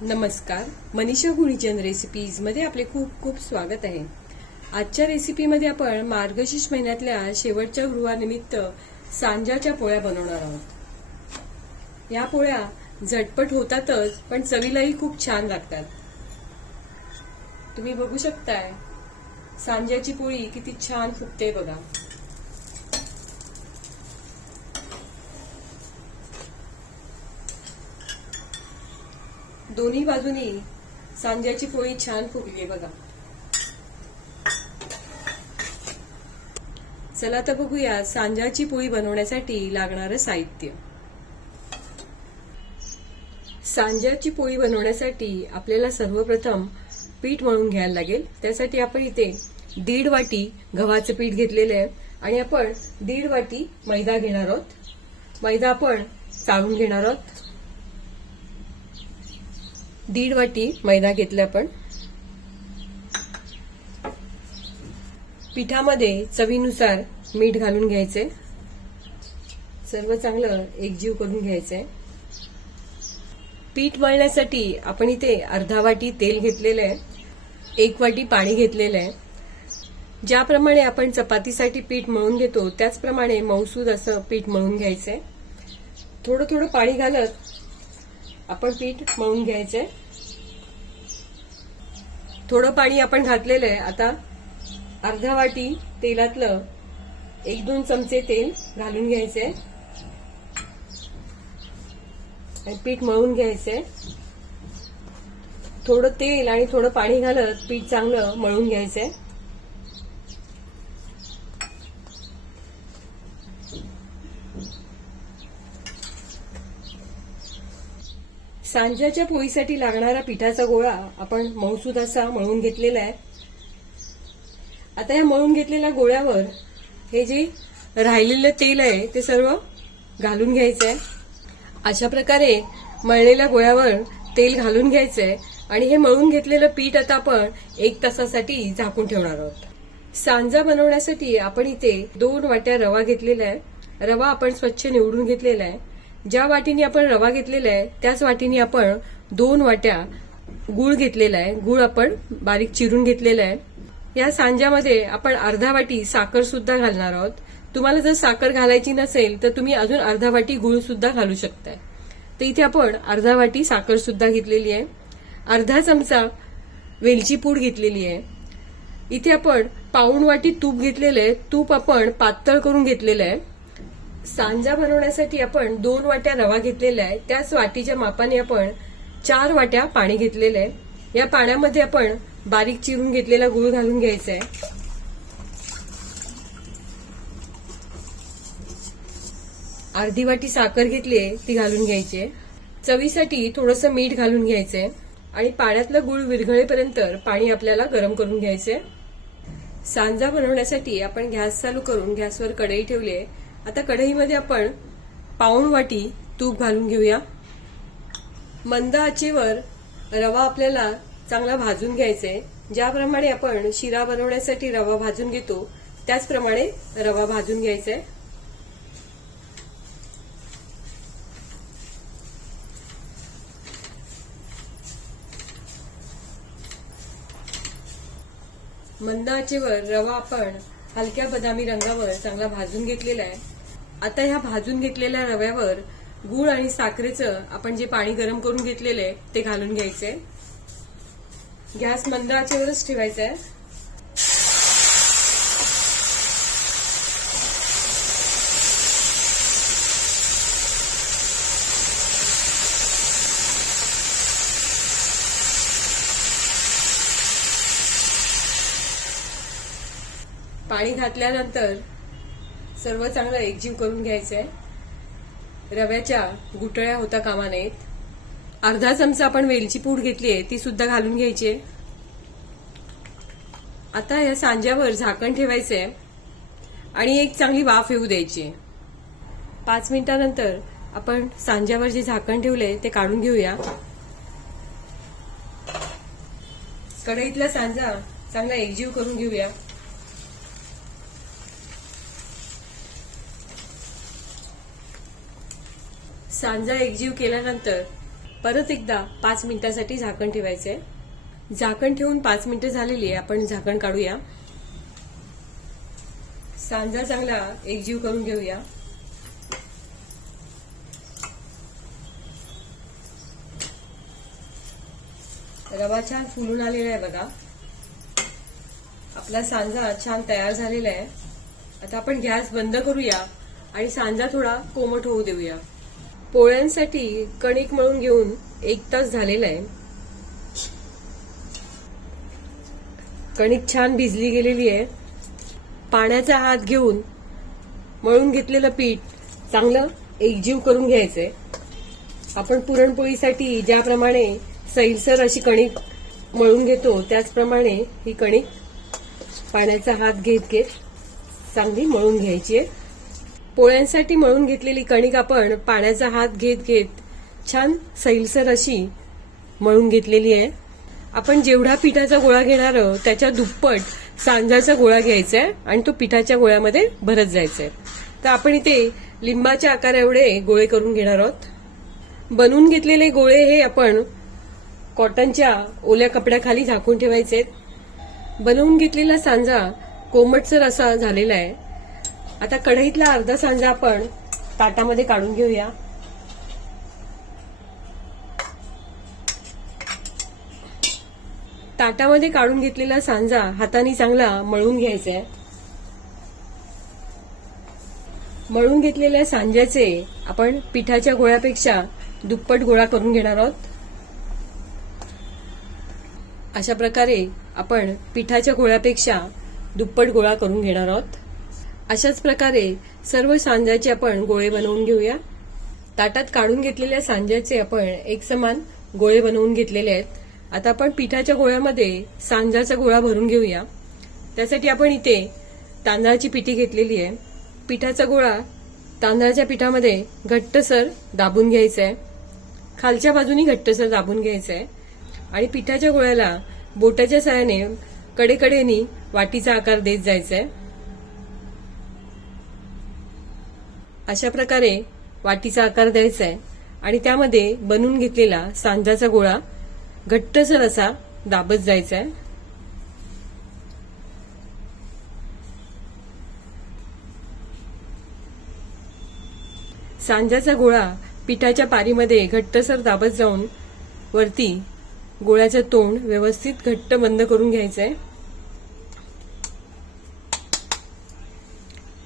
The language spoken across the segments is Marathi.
नमस्कार, मनीषा गुणीचंद रेसिपीजमध्ये आपले खूप खूप स्वागत आहे. आजच्या रेसिपीमध्ये आपण मार्गशीर्ष महिन्यातल्या शेवटच्या गुरुवारनिमित्त सांज्याच्या पोळ्या बनवणार आहोत. या पोळ्या झटपट होतातच पण चवीलाही खूप छान लागतात. तुम्ही बघू शकताय सांज्याची पोळी किती छान फुगते बघा. दोन्ही बाजूनी सांज्याची पोळी छान फुगली बघा. चला तर बघूया सांज्याची पोळी बनवण्यासाठी लागणारं साहित्य. सांज्याची पोळी बनवण्यासाठी आपल्याला सर्वप्रथम पीठ मळून घ्यायला लागेल. त्यासाठी आपण इथे 1.5 वाटी गव्हाचं पीठ घेतलेलं आहे आणि आपण 1.5 वाटी मैदा घेणार आहोत. मैदा आपण चाळून घेणार आहोत. 1.5 वाटी मैदा घेतला आपण. पिठामध्ये चवीनुसार मीठ घालून घ्यायचे. सर्व चांगलं एकजीव करून घ्यायचंय. पीठ मळण्यासाठी आपण इथे 1/2 वाटी तेल घेतलेलं आहे. 1 वाटी पाणी घेतलेलं आहे. ज्याप्रमाणे आपण चपातीसाठी पीठ मळून घेतो त्याचप्रमाणे मऊसूद असं पीठ मळून घ्यायचंय. थोडं थोडं पाणी घालत आपण पीठ मळून घ्यायचंय. थोडं पाणी आपण घातलेलं आहे. आता 1/2 वाटी तेलातलं 1-2 चमचे तेल घालून घ्यायचंय. पीठ मळून घ्यायचंय. थोडं तेल आणि थोडं पाणी घालत पीठ चांगलं मळून घ्यायचंय. सांज्याच्या पोळीसाठी लागणारा पिठाचा गोळा आपण मऊसूद असा मळून घेतलेला आहे. आता या मळून घेतलेल्या गोळ्यावर हे जे राहिलेलं तेल आहे ते सर्व घालून घ्यायचंय. अशा प्रकारे मळलेल्या गोळ्यावर तेल घालून घ्यायचंय आणि हे मळून घेतलेलं पीठ आता आपण 1 तासासाठी झाकून ठेवणार आहोत. सांजा बनवण्यासाठी आपण इथे 2 वाट्या रवा घेतलेला आहे. रवा आपण स्वच्छ निवडून घेतलेला आहे. ज्या वाटीने आपण रवा घेतलेला आहे त्याच वाटीने आपण 2 वाट्या गूळ घेतलेला आहे. गूळ आपण बारीक चिरून घेतलेला आहे. या सांज्यामध्ये आपण 1/2 वाटी साखर सुद्धा घालणार आहोत. तुम्हाला जर साखर घालायची नसेल तर तुम्ही अजून 1/2 वाटी गूळ सुद्धा घालू शकताय. तर इथे आपण 1/2 वाटी साखर सुद्धा घेतलेली आहे. 1/2 चमचा वेलची पूड घेतलेली आहे. इथे आपण 1/4 वाटी तूप घेतलेलं आहे. तूप आपण पातळ करून घेतलेलं आहे. सांजा बनवण्यासाठी आपण 2 वाट्या रवा घेतलेला आहे. त्याच वाटीच्या मापाने आपण 4 वाट्या पाणी घेतलेलं आहे. या पाण्यामध्ये आपण बारीक चिरून घेतलेला गूळ घालून घ्यायचा आहे. 1/2 वाटी साखर घेतली आहे ती घालून घ्यायची आहे. चवीसाठी थोडंसं मीठ घालून घ्यायचंय आणि पाण्यातलं गूळ विरघळेपर्यंत पाणी आपल्याला गरम करून घ्यायचंय. सांजा बनवण्यासाठी आपण गॅस चालू करून गॅसवर कढई ठेवली आहे. आता कढईमध्ये आपण 1/4 वाटी तूप घालून घेऊया. मंद आचेवर रवा आपल्याला चांगला भाजून घ्यायचा आहे. ज्याप्रमाणे आपण शिरा बनवण्यासाठी रवा भाजून घेतो त्याचप्रमाणे रवा भाजून घ्यायचा आहे. मंद आचेवर रवा आपण हलक्या बदामी रंगावर चांगला भाजून घेतलेला आहे. आता ह्या भाजून घेतलेल्या रव्यावर गूळ आणि साखरेचं आपण जे पाणी गरम करून घेतलेलं आहे ते घालून घ्यायचंय. गॅस मंद आचेवरच ठेवायचा आहे. पाणी घातल्यानंतर सर्व चांगलं एकजीव करून घ्यायचंय. रव्याच्या गुठळ्या होता कामा नयेत. 1/2 चमचा आपण वेलची पूड घेतली आहे ती सुद्धा घालून घ्यायची आहे. आता या सांज्यावर झाकण ठेवायचंय आणि एक चांगली वाफ येऊ द्यायची आहे. 5 मिनिटांनंतर आपण सांज्यावर जे झाकण ठेवलंय ते काढून घेऊया. कढईतला सांजा चांगला एकजीव करून घेऊया. सांजा एकजीव केल्यानंतर परत एकदा 5 मिनिटांसाठी झाकण ठेवायचंय. झाकण ठेवून 5 मिनिटं झालेली आहे. आपण झाकण काढूया. सांजा चांगला एकजीव करून घेऊया. रवा छान फुलून आलेला आहे बघा. आपला सांजा छान तयार झालेला आहे. आता आपण गॅस बंद करूया आणि सांजा थोडा कोमट होऊ देऊया. पोळ्यांसाठी कणिक मळून घेऊन 1 तास झालेला आहे. कणिक छान भिजली गेलेली आहे. पाण्याचा हात घेऊन मळून घेतलेलं पीठ चांगलं एकजीव करून घ्यायचंय. आपण पुरणपोळीसाठी ज्याप्रमाणे सैलसर अशी कणिक मळून घेतो त्याचप्रमाणे ही कणिक पाण्याचा हात घेत घेत चांगली मळून घ्यायची आहे. पोळ्यांसाठी मळून घेतलेली कणिक आपण पाण्याचा हात घेत घेत छान सैलसर अशी मळून घेतलेली आहे. आपण जेवढा पिठाचा गोळा घेणार आहोत त्याच्या दुप्पट सांजाचा गोळा घ्यायचा आहे आणि तो पिठाच्या गोळ्यामध्ये भरत जायचा आहे. तर आपण इथे लिंबाच्या आकारा एवढे गोळे करून घेणार आहोत. बनवून घेतलेले गोळे हे आपण कॉटनच्या ओल्या कपड्याखाली झाकून ठेवायचे. बनवून घेतलेला सांजा कोमटसर असा झालेला आहे. आता कढईतला अर्धा सांजा आपण ताटामध्ये काढून घेऊया. ताटामध्ये काढून घेतलेला सांजा हाताने चांगला मळून घ्यायचा आहे. मळून घेतलेल्या सांज्याचे आपण पिठाच्या गोळ्यापेक्षा दुप्पट गोळा करून घेणार आहोत. अशा प्रकारे आपण पिठाच्या गोळ्यापेक्षा दुप्पट गोळा करून घेणार आहोत. अशाच प्रकारे सर्व सांज्याचे आपण गोळे बनवून घेऊया. ताटात काढून घेतलेल्या सांज्याचे आपण एकसमान गोळे बनवून घेतलेले आहेत. आता आपण पिठाच्या गोळ्यामध्ये सांजाचा गोळा भरून घेऊया. त्यासाठी आपण इथे तांदळाची पिठी घेतलेली आहे. पिठाचा गोळा तांदळाच्या पिठामध्ये घट्टसर दाबून घ्यायचा आहे. खालच्या बाजूनी घट्टसर दाबून घ्यायचं आहे आणि पिठाच्या गोळ्याला बोटाच्या साहाय्याने कडेकडेनी वाटीचा आकार देत जायचा आहे. अशा प्रकारे वाटीचा आकार द्यायचा आहे आणि त्यामध्ये बनवून घेतलेला सांजाचा गोळा घट्टसर असा दाबत जायचा आहे. सांजाचा गोळा पिठाच्या पारीमध्ये घट्टसर दाबत जाऊन वरती गोळ्याचं तोंड व्यवस्थित घट्ट बंद करून घ्यायचं आहे.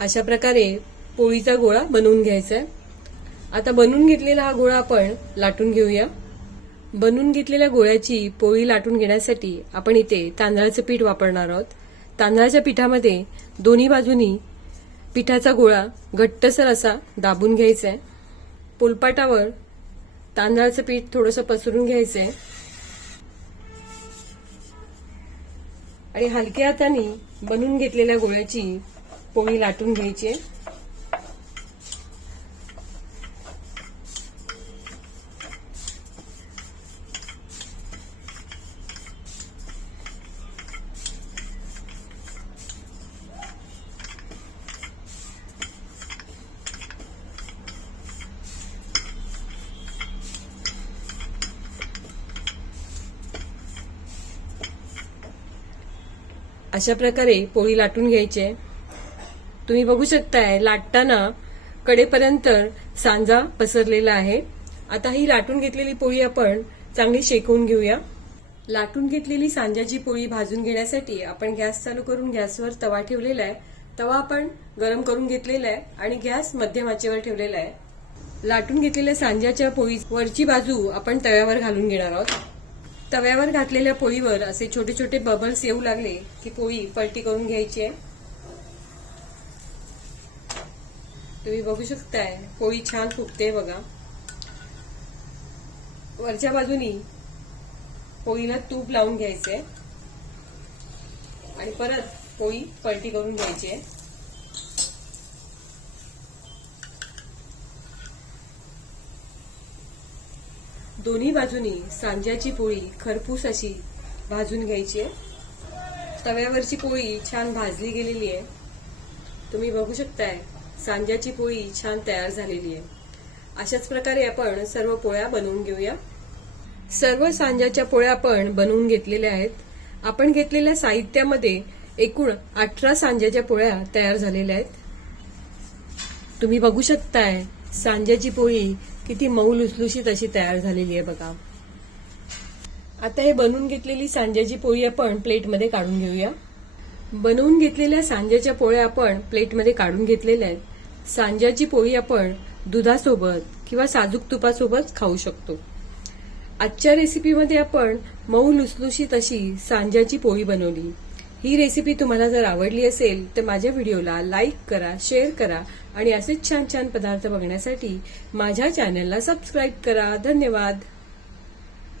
अशा प्रकारे पोळीचा गोळा बनवून घ्यायचा आहे. आता बनवून घेतलेला हा गोळा आपण लाटून घेऊया. बनवून घेतलेल्या गोळ्याची पोळी लाटून घेण्यासाठी आपण इथे तांदळाचं पीठ वापरणार आहोत. तांदळाच्या पिठामध्ये दोन्ही बाजूनी पिठाचा गोळा घट्टसर असा दाबून घ्यायचा आहे. पोलपाटावर तांदळाचं पीठ थोडंसं पसरून घ्यायचंय आणि हलक्या हाताने बनवून घेतलेल्या गोळ्याची पोळी लाटून घ्यायची आहे. अशा प्रकारे पोळी लाटून घ्यायची आहे. तुम्ही बघू शकताय लाटताना कडेपर्यंत सांजा पसरलेला आहे. आता ही लाटून घेतलेली पोळी आपण चांगली शेकवून घेऊया. लाटून घेतलेली सांजाची पोळी भाजून घेण्यासाठी आपण गॅस चालू करून गॅसवर तवा ठेवलेला आहे. तवा आपण गरम करून घेतलेला आहे आणि गॅस मध्यम आचेवर ठेवलेला आहे. लाटून घेतलेल्या सांजाच्या पोळी वरची बाजू आपण तव्यावर घालून घेणार आहोत. तव्यावर घातलेल्या पोळीवर असे छोटे छोटे बबल्स येऊ लागले की पोळी पलटी करून घ्यायची आहे. तुम्ही बघू शकताय पोळी छान फुगते बघा. वरच्या बाजूनी पोळीला तूप लावून घ्यायचंय आणि परत पोळी पलटी करून घ्यायची आहे. दोन्ही बाजूनी सांज्याची पोळी खरपूस अशी भाजून घ्यायची आहे. तव्यावरची पोळी छान भाजली गेलेली आहे. तुम्ही बघू शकताय सांज्याची पोळी छान तयार झालेली आहे. अशाच प्रकारे आपण सर्व पोळ्या बनवून घेऊया. सर्व सांज्याच्या पोळ्या आपण बनवून घेतलेल्या आहेत. आपण घेतलेल्या साहित्यामध्ये एकूण 18 सांज्याच्या पोळ्या तयार झालेल्या आहेत. तुम्ही बघू शकताय सांज्याची पोळी किती मऊ लुसलुशीत अशी तयार झालेली आहे बघा. आता हे बनवून घेतलेली सांज्याची पोळी आपण प्लेटमध्ये काढून घेऊया. बनवून घेतलेल्या सांज्याच्या पोळ्या आपण प्लेटमध्ये काढून घेतलेल्या आहेत. सांज्याची पोळी आपण दुधासोबत किंवा साजूक तुपासोबत खाऊ शकतो. आजच्या रेसिपीमध्ये आपण मऊ लुसलुशीत अशी सांज्याची पोळी बनवली. ही रेसिपी तुम्हाला जर आवडली असेल तर माझ्या व्हिडिओला लाईक करा, शेअर करा आणि असेच छान छान पदार्थ बघण्यासाठी माझ्या चॅनलला सबस्क्राईब करा. धन्यवाद.